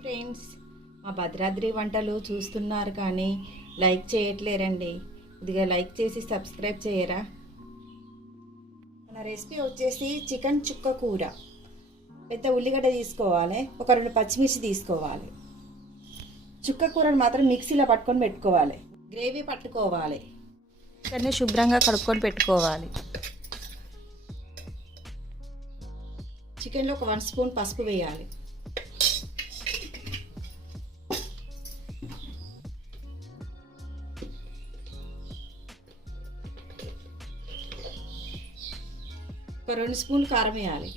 Friends, మా భద్రాద్రి వంటలు చూస్తున్నారు కానీ లైక్ చేయట్లేరండి. కొద్దిగా లైక్ చేసి సబ్స్క్రైబ్ చేయరా. మన రెసిపీ వచ్చేసి చికెన్ చుక్క కూర. పెద్ద ఉల్లిగడ్డ తీసుకోవాలి, ఒక 2 పచ్చిమిర్చి తీసుకోవాలి. చుక్క కూరను మాత్రం మిక్సీలో పట్టుకొని పెట్టుకోవాలి. గ్రేవీ పట్టుకోవాలి. చికెన్ని శుభ్రంగా కడుక్కొని పెట్టుకోవాలి. చికెన్లో ఒక 1 స్పూన్ పసుపు వేయాలి. ఒక 2 స్పూన్లు కారం వేయాలి.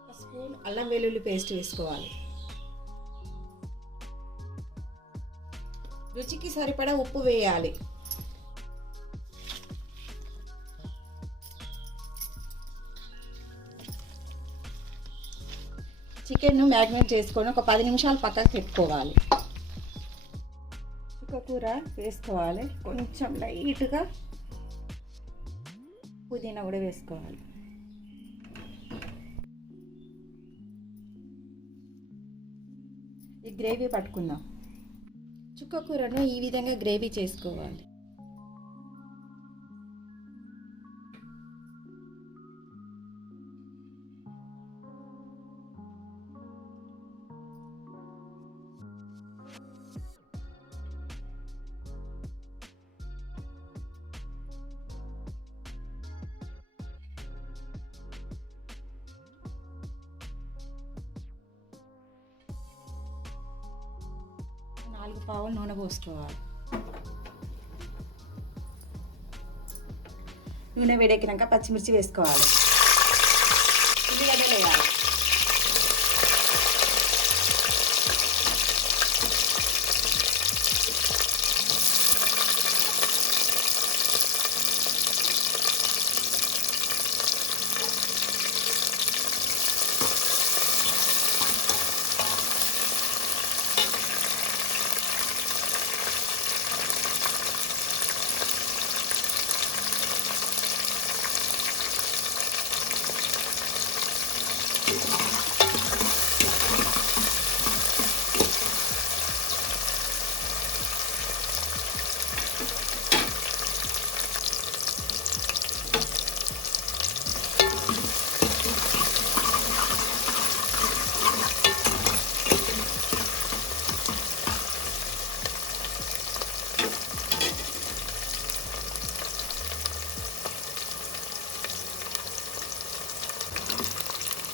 ఒక స్పూన్ అల్లం వెల్లుల్లి పేస్ట్ వేసుకోవాలి. రుచికి సరిపడా ఉప్పు వేయాలి. చికెన్ను మ్యారినేట్ చేసుకొని ఒక 10 నిమిషాలు పక్కకు పెట్టుకోవాలి. చుక్కకూర వేసుకోవాలి. కొంచెం లైట్గా పుదీనా కూడా వేసుకోవాలి. ఈ గ్రేవీ పట్టుకుందాం. చుక్కకూరను ఈ విధంగా గ్రేవీ చేసుకోవాలి. నాలుగు పావులు నూనె పోసుకోవాలి. నూనె వేడెక్కినాక పచ్చిమిర్చి వేసుకోవాలి. ఉల్లిగడ్డలు వేయాలి.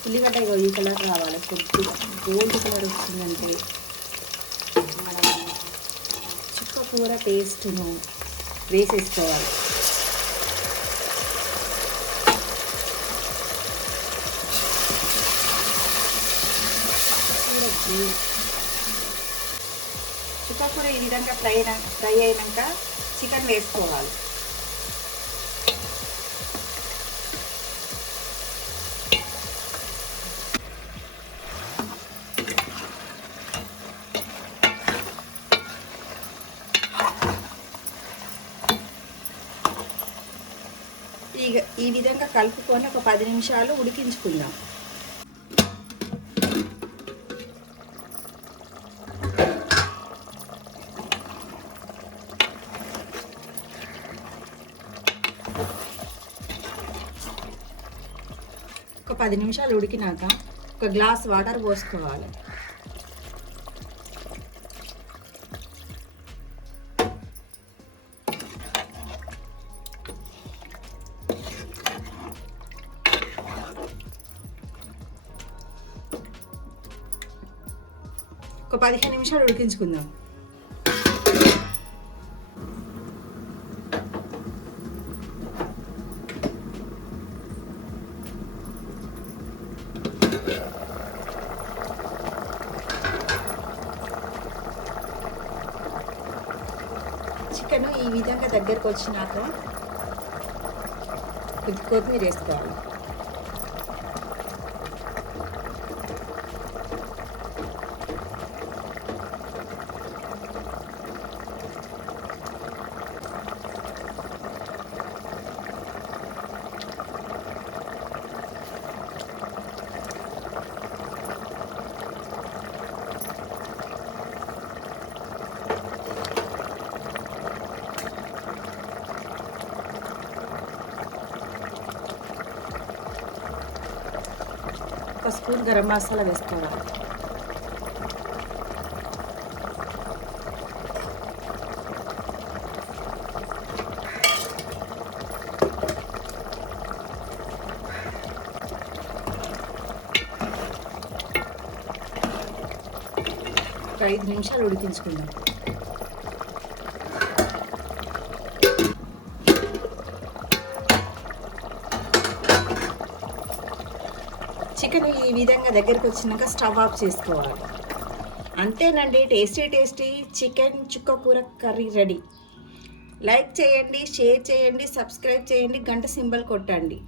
ఉల్లిగడ్డ ఈ కలర్ రావాలి. కొద్దిగా గోల్డ్ కలర్ వచ్చిందంటే మనం చుక్క కూర పేస్ట్ను వేసేసుకోవాలి. చుక్క కూర ఈ విధంగా ఫ్రై అయినాక చికెన్ వేసుకోవాలి. ఈ విధంగా కలుపుకొని ఒక 10 నిమిషాలు ఉడికించుకుందాం. ఒక 10 నిమిషాలు ఉడికినాక ఒక గ్లాస్ వాటర్ పోసుకోవాలి. ఒక 15 నిమిషాలు ఉడికించుకుందాం. చికెన్ ఈ విధంగా దగ్గరకు వచ్చినాక కొత్తిమీర వేసుకోవాలి. స్పూన్ గరం మసాలా వేసుకోవాలి. ఒక 5 నిమిషాలు ఉడికించుకుందాం. చికెన్ ఈ విధంగా దగ్గరికి వచ్చినాక స్టవ్ ఆఫ్ చేసుకోవాలి. అంతేనండి, టేస్టీ చికెన్ చుక్కకూర కర్రీ రెడీ. లైక్ చేయండి, షేర్ చేయండి, సబ్స్క్రైబ్ చేయండి, గంట సింబల్ కొట్టండి.